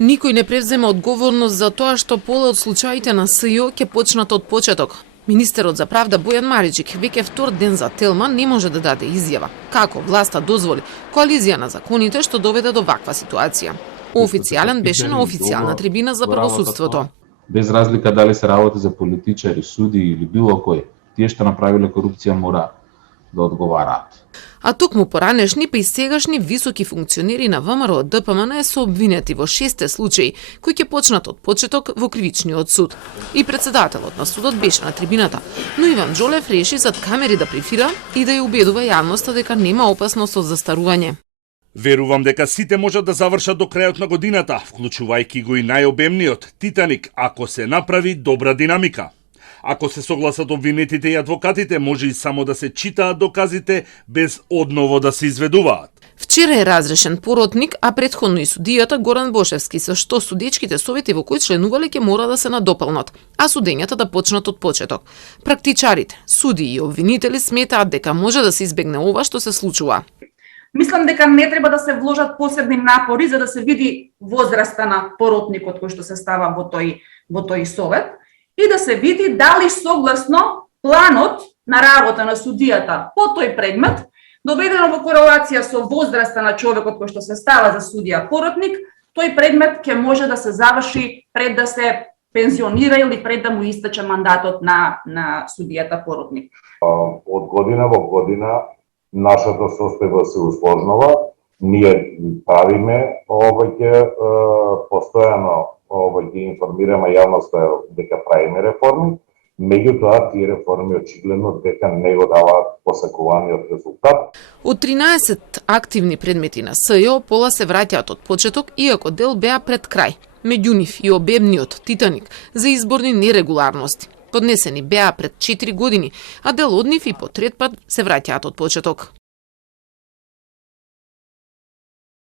Никој не превзема одговорност за тоа што поле од случаите на СЈО ќе почнат од почеток. Министерот за правда Бојан Мариџик веќе втор ден за Телман не може да даде изјава како власта дозволи коализија на законите што доведе до ваква ситуација. Официјален беше на официјална трибина за правосудството. Без разлика дали се работи за политичари, суди или било кој, тие што направиле корупција мора да одговараат. А токму поранешни па и сегашни високи функционери на ВМРО ДПМН се обвинети во 6 случаи кои ќе почнат од почеток во кривичниот суд. И председателот на судот беше на трибината, но Иван Џолев реши зад камери да префира и да ја убедува јавноста дека нема опасност од застарување. Верувам дека сите можат да завршат до крајот на годината, вклучувајќи го и најобемниот Титаник, ако се направи добра динамика. Ако се согласат обвинетите и адвокатите, може и само да се читаат доказите без одново да се изведуваат. Вчера е разрешен поротник, а претходно и судијата Горан Бошевски, со што судечките совети во кои членувале ќе мора да се надополнат, а судењата да почнат од почеток. Практичарите, судии и обвинители сметаат дека може да се избегне ова што се случува. Мислам дека не треба да се вложат посебни напори за да се види возраста на поротникот кој што се става во тој совет и да се види дали согласно планот на работа на судијата по тој предмет, доведено во корелација со возраста на човекот кој што се става за судија поротник, тој предмет ќе може да се заврши пред да се пензионира или пред да му истече мандатот на судијата поротник. Од година во година нашата состојба се усложнува, ние правиме постојано ги информираме јавноста дека правиме реформи, меѓутоа тие реформи очигледно дека не го даваат посакуваниот резултат. Од 13 активни предмети на СЈО пола се враќаат од почеток, иако дел беа пред крај. Меѓу нив и обемниот Титаник за изборни нерегуларности. Поднесени беа пред 4 години, а дел од нив и по трет пат се враќаат од почеток.